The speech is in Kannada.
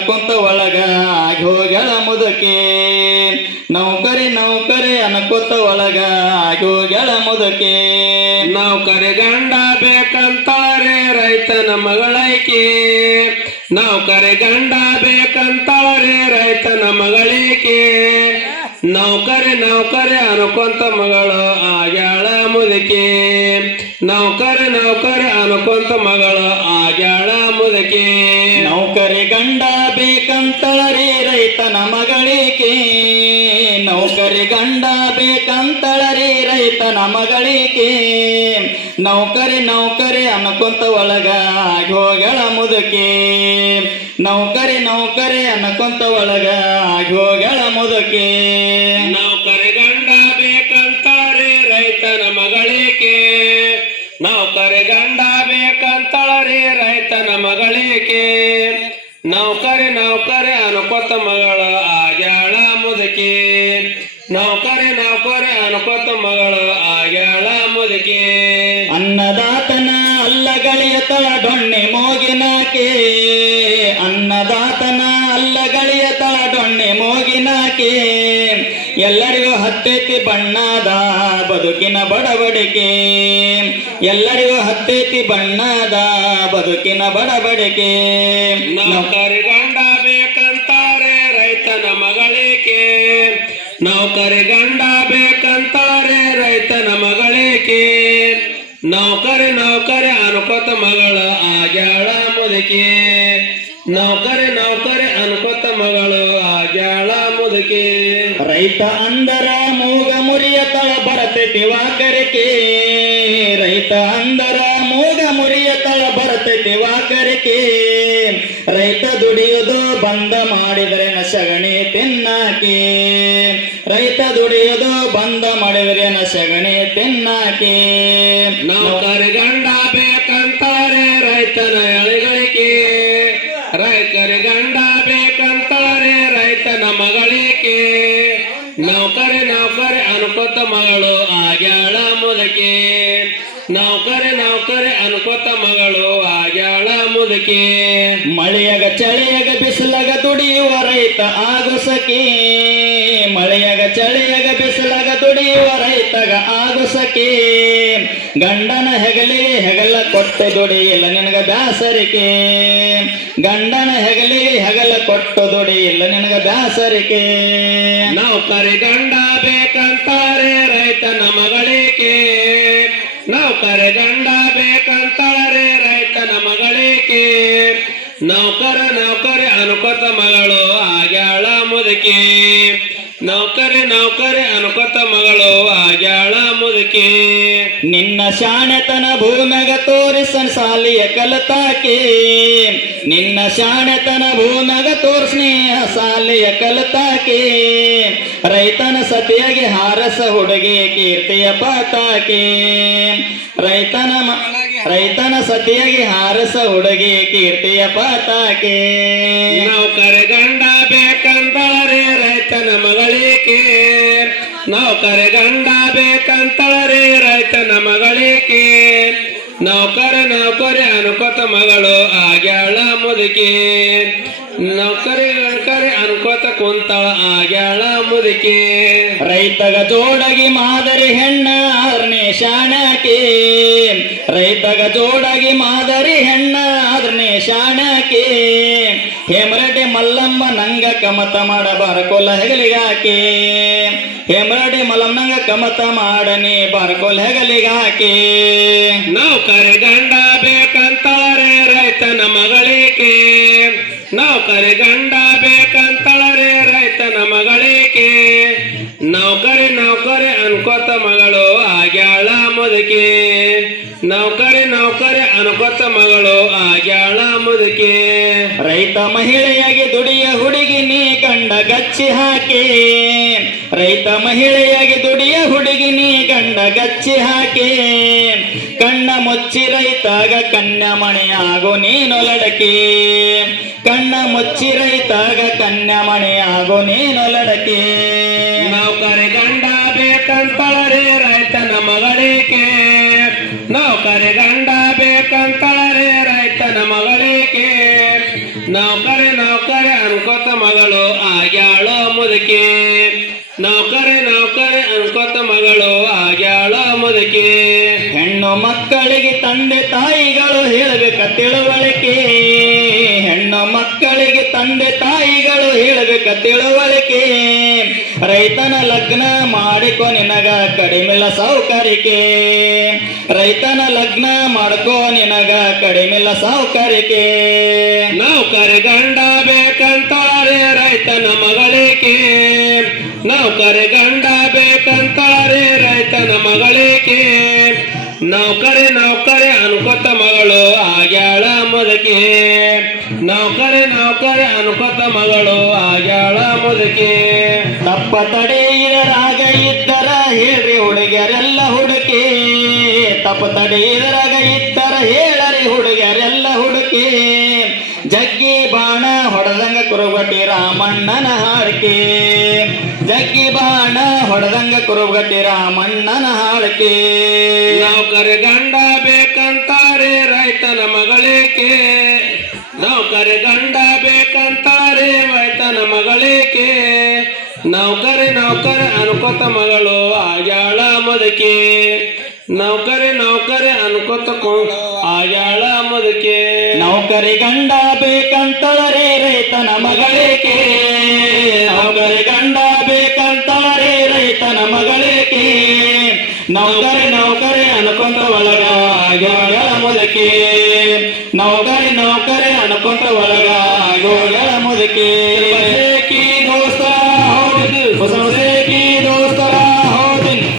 ಅನಕೊಂತ ಒಳಗ ಆಗಿ ಹೋಗ್ಯಾಳ ಮುದುಕಿ. ನೌಕರಿ ನೌಕರಿ ಅನಕೊತ ಒಳಗ ಆಗಿ ಹೋಗ್ಯಾಳ ಮುದುಕಿ. ನೌಕರಿ ಗಂಡ ಬೇಕಂತಾರೆ ರೈತನ ಮಗಳೈಕೆ ನೌಕರಿ ಗಂಡ ಬೇಕಂತಾರೆ ರೈತನ ಮಗಳಿಕೆ ನೌಕರಿ ನೌಕರಿ ಅನ್ಕೊಂತ ಮಗಳು ಆಗ್ಯಾಳ ಮುದಕಿ. ನೌಕರಿ ನೌಕರ ಅನ್ಕೊಂತ ಮಗಳ ಆಗ್ಯಾಳ ಮುದಕೆ. ನೌಕರಿ ಗಂಡ ಬೇಕಂತಳರಿ ರೈತನ ಮಗಳಿಕೆ. ನೌಕರಿ ಗಂಡ ಬೇಕಂತಳರಿ ರೈತನ ಮಗಳಿಕೆ. ನೌಕರಿ ನೌಕರಿ ಅನ್ಕೊಂತ ಒಳಗ ಆಗೋಗಳ ಮುದುಕೆ ಮುದಕಿ. ನೌಕರಿ ನೌಕರಿ ಅನ್ಕೊಂತ ಒಳಗ ಆಗೋಗಳ ಮುದುಕೆ ಮುದಕಿ. ನೌಕರಿ ಗಂಡ ಬೇಕಂತಾರೆ ರೈತನ ಮಗಳಿಕೆ. ನೌಕರಿ ಗಂಡ ಬೇಕಂತಳರಿ ರೈತನ ಮಗಳಿಕೆ ನೌಕರಿ ನೌಕರಿ ಅನುಕೊತ ಮಗಳ ಆಗ್ಯಾಳ ಮುದುಕಿ. ನೌಕರಿ ನೌಕರಿ ಅನುಕೊತ ಮಗಳು ಆಗ್ಯಾಳ ಮುದುಕಿ. ಅನ್ನದಾತನ ಅಲ್ಲಗಳಿಯ ತಳ ಡೊಣ್ಣೆ ಮೋಗಿನಾಕೆ. ಅನ್ನದಾತನ ಅಲ್ಲಗಳಿಯ ತಳ ಡೊಣ್ಣೆ ಮೋಗಿನಾಕೆ. ಎಲ್ಲರಿಗೂ ಹತ್ತೈತಿ ಬಣ್ಣದ ಬದುಕಿನ ಬಡಬಡಿಕೆ ಎಲ್ಲರಿಗೂ ಹತ್ತೈತಿ ಬಣ್ಣದ ಬದುಕಿನ ಬಡಬಡಿಕೆ ನೌಕರಿ ಗಂಡ ಬೇಕಂತಾರೆ ರೈತನ ಮಗಳಿಕೆ. ನೌಕರಿ ಗಂಡ ಬೇಕಂತಾರೆ ರೈತನ ಮಗಳಿಕೆ. ನೌಕರಿ ನೌಕರಿ ಅನ್ಕೊತ ಮಗಳ ಆಗ್ಯಾಳ ಮುದುಕಿ. ನೌಕರಿ ನೌಕರಿ ಅನ್ಕೊತ ಮಗಳು ಆಗ್ಯಾಳ ಮುದುಕಿ. ರೈತ ಅಂದರ ಬರತೈತಿ ವಾಕರಿಕೆ ರೈತ ಅಂದರ ಮೂಗ ಮುರಿಯ ತಳ ಬರತೈತಿ ವಾಕರಿಕೆ ರೈತ ದುಡಿಯೋದು ಬಂದ ಮಾಡಿದರೆ ನ ಸಗಣಿ ತಿನ್ನಾಕೆ. ರೈತ ದುಡಿಯೋದು ಬಂದ ಮಾಡಿದರೆ ನ ಸಗಣಿ ತಿನ್ನಾಕೆ. ನೌಕರಿ ಅನ್ಕೊತ ಮಗಳು ಆಗ್ಯಾಳ ಮುದಕಿ. ನೌಕರಿ ನೌಕರಿ ಅನ್ಕೋತ ಮಗಳು ಆಗ್ಯಾಳ ಮುದಕಿ. ಮಳೆಯಾಗ ಚಳಿಯಾಗ ಬಿಸಿಲಾಗ ದುಡಿಯುವ ರೈತ ಆಗು ಸಖಿ ಚಳಿಯಾಗ ಬಿಸಿಲಾಗ ದುಡಿಯುವ ರೈತಗ ಆಗು ಸಖಿ ಗಂಡನ ಹೆಗಲಿ ಹೆಗಲ ಕೊಟ್ಟು ದುಡಿಯಿಲ್ಲ ನಿನಗ ಬ್ಯಾಸರಿಕೆ. ಗಂಡನ ಹೆಗಲಿ ಹೆಗಲ ಕೊಟ್ಟು ದುಡಿಯಿಲ್ಲ ನಿನಗ ಬ್ಯಾಸರಿಕೆ. ನೌಕರಿ ಗಂಡ ಬೇಕಂತಾರೆ ರೈತ ಮಗಳಿಕೆ. ನೌಕರಿ ಗಂಡ ಬೇಕಂತಾರೆ ರೈತ ಮಗಳಿಕೆ. ನೌಕರ ನೌಕರಿ ಅನುಕೊತ ಮಗಳು ಆಗ್ಯಾಳ ಮುದುಕಿ. ನೌಕರಿ ನೌಕರಿ ಅನುಕತ ಮಗಳು ಆಗ್ಯಾಳ ಮುದುಕಿ. ನಿನ್ನ ಶಾಣೆತನ ಭೂಮ್ಯಾಗ ತೋರಿಸನ್ ಸಾಲಿಯ ಕಲತಾಕಿ. ನಿನ್ನ ಶಾಣೆತನ ಭೂಮ್ಯಾಗ ತೋರ್ಸ್ನಿ ಸಾಲಿಯ ಕಲತಾಕಿ. ರೈತನ ಸತಿಯಾಗಿ ಹಾರಸ ಹುಡುಗಿ ಕೀರ್ತಿಯ ಪಾತಾಕಿ. ರೈತನ ರೈತನ ಸತಿಯಾಗಿ ಹಾರಸ ಹುಡುಗಿ ಕೀರ್ತಿಯ ಪಾತಾಕಿ. ನೌಕರಿ ಗಂಡ ಮಗಳಿಕೆ ನೌಕರಿ ಗಂಡ ಬೇಕಂತಾರೆ ರೈತನ ಮಗಳಿಕೆ ನೌಕರಿ ನೌಕರಿ ಅನ್ಕೋತ ಮಗಳು ಆಗ್ಯಾಳ ಮುದುಕಿ. ನೌಕರಿ ನೌಕರಿ ಅನ್ಕೋತ ಕುಂತಳ ಆಗ್ಯಾಳ ಮುದುಕಿ. ರೈತಗ ಜೋಡಗಿ ಮಾದರಿ ಹೆಣ್ಣ ಆದ್ರನೆ ಶಾಣಕಿ. ರೈತಗ ಜೋಡಗಿ ಮಾದರಿ ಹೆಣ್ಣ ಆದ್ರನೆ ಶಾಣಕಿ. ಹೇಮರೆಡ್ಡಿ ಮಲ್ಲಮ್ಮ ನಂಗ ಕಮತ ಮಾಡಬಾರ ಕೊಲ ಹೆಗಲಿಗಾಕೆ. ಹೇಮರಡಿ ಮಲಮ್ನಂಗ ನಂಗ ಕಮತ ಮಾಡನಿ ಬಾರ್ಕೊಲ್ ಹೆಗಲಿಗಾಕಿ ನೌಕರಿ ಗಂಡ ಬೇಕಂತಾರೆ ರೈತನ ಮಗಳಿಕೆ. ನೌಕರಿ ಗಂಡ ಬೇಕಂತಾರೆ ರೈತನ ಮಗಳಿಕೆ. ನೌಕರಿ ನೌಕರಿ ಅನ್ಕೋತ ಮಗಳು ಆಗ್ಯಾಳ ಮುದುಕಿ. ನೌಕರಿ ನೌಕರಿ ಅನ್ಕೋತ ಮಗಳು ಆಗ್ಯಾಳ ಮುದುಕಿ. ರೈತ ಮಹಿಳೆಯಾಗಿ ದುಡಿಯ ಹುಡುಗಿ ನೀ ಕಂಡ ಗಚ್ಚಿ ಹಾಕಿ. ರೈತ ಮಹಿಳೆಯಾಗಿ ದುಡಿಯ ಹುಡುಗಿ ನೀ ಕಂಡ ಗಚ್ಚಿ ಹಾಕಿ. ಕಣ್ಣ ಮುಚ್ಚಿ ರೈತಾಗ ಕನ್ಯಾಮಣಿಯಾಗೋ ನೀನು ಲಡಕಿ. ಕಣ್ಣ ಮುಚ್ಚಿ ರೈತಾಗ ಕನ್ಯಾಮಣಿಯಾಗೋ ನೀನು ಲಡಕಿ. ನೌಕರಿ ಗಂಡ ಬೇಕಂತಳರೆ ರೈತನ ಮಗಳಿಕೆ. ನೌಕರಿ ಗಂಡ ನೌಕರಿ ನೌಕರಿ ಅನ್ಕೋತ ಮಗಳು ಆಗ್ಯಾಳೋ ಮುದುಕಿ. ನೌಕರಿ ನೌಕರಿ ಅನ್ಕೋತ ಮಗಳು ಆಗ್ಯಾಳೋ ಮುದುಕಿ. ಹೆಣ್ಣು ಮಕ್ಕಳಿಗೆ ತಂದೆ ತಾಯಿಗಳು ಹೇಳಬೇಕ ತಿಳುವಳಿಕೆ. ಹೆಣ್ಣು ಮಕ್ಕಳಿಗೆ ತಂದೆ ತಾಯಿಗಳು ಹೇಳಬೇಕ ತಿಳುವಳಿಕೆ. ರೈತನ ಲಗ್ನ ಮಾಡಿಕೊ ನಿನಗ ಕಡಿಮೆಲ್ಲ ಸೌಕರಿಕೆ ರೈತನ ಲಗ್ನ ಮಾಡ್ಕೋ ನಿನಗ ಕಡಿಮೆಲ್ಲ ಸಾವುಕಾರಿಕೆ. ನೌಕರಿ ಗಂಡ ಬೇಕಂತಾರೆ ರೈತನ ಮಗಳಿಕೆ. ನೌಕರಿ ಗಂಡ ಬೇಕಂತಾರೆ ರೈತನ ಮಗಳಿಕೆ. ನೌಕರಿ ನೌಕರಿ ಅನ್ಕೋತ ಮಗಳು ಆಗ್ಯಾಳ ಮುದುಕಿ. ನೌಕರಿ ನೌಕರಿ ಅನ್ಕೋತ ಮಗಳು ಆಗ್ಯಾಳ ಮುದುಕಿ. ತಪ್ಪ ತಡೆಯಿದರಾಗ ಇದ್ದರ ಹೇಳ ತಪ್ಪ ಇದರಾಗ ಇತ್ತರ ಹೇಳರಿ ಹುಡುಗರೆಲ್ಲ ಹುಡುಕಿ. ಜಗ್ಗಿ ಬಾಣ ಹೊಡೆದಂಗ ಕುರುಗಟ್ಟಿ ರಾಮಣ್ಣನ ಹಾಡಿಕೆ. ಜಗ್ಗಿ ಬಾಣ ಹೊಡೆದಂಗ ಕುರುಗಟ್ಟಿ ರಾಮಣ್ಣನ ಹಾಡಿಕೆ. ನೌಕರಿ ಗಂಡ ಬೇಕಂತಾರೆ ರೈತನ ಮಗಳೇಕೆ. ನೌಕರಿ ಗಂಡ ಬೇಕಂತಾರೆ ರೈತನ ಮಗಳೇಕೆ. ನೌಕರಿ ನೌಕರಿ ಅನುಕೋತ ಮಗಳು ಆಗ್ಯಾಳ ಮುದುಕಿ. ನೌಕರಿ ನೌಕರಿ ಅನ್ಕೋತ ಆಗ್ಯಾಳ ಮದಕೆ. ನೌಕರಿ ಗಂಡ ಬೇಕಂತಳರೆ ರೈತನ ಮಗಳೇಕೆ? ನೌಕರಿ ಗಂಡ ಬೇಕಂತಳರೆ ರೈತನ ಮಗಳೇಕೆ? ನೌಕರಿ ನೌಕರಿ ಅನ್ಕೊಂತ ಒಳಗ ಆಗ್ಯಾಳ ಮುದುಕೆ. ನೌಕರಿ ನೌಕರಿ ಅನ್ಕೊಂತ ಒಳಗ ಆಗ್ಯಾಳ ಮುದುಕೆ. ದೋಸ್ತ ಹೊಸ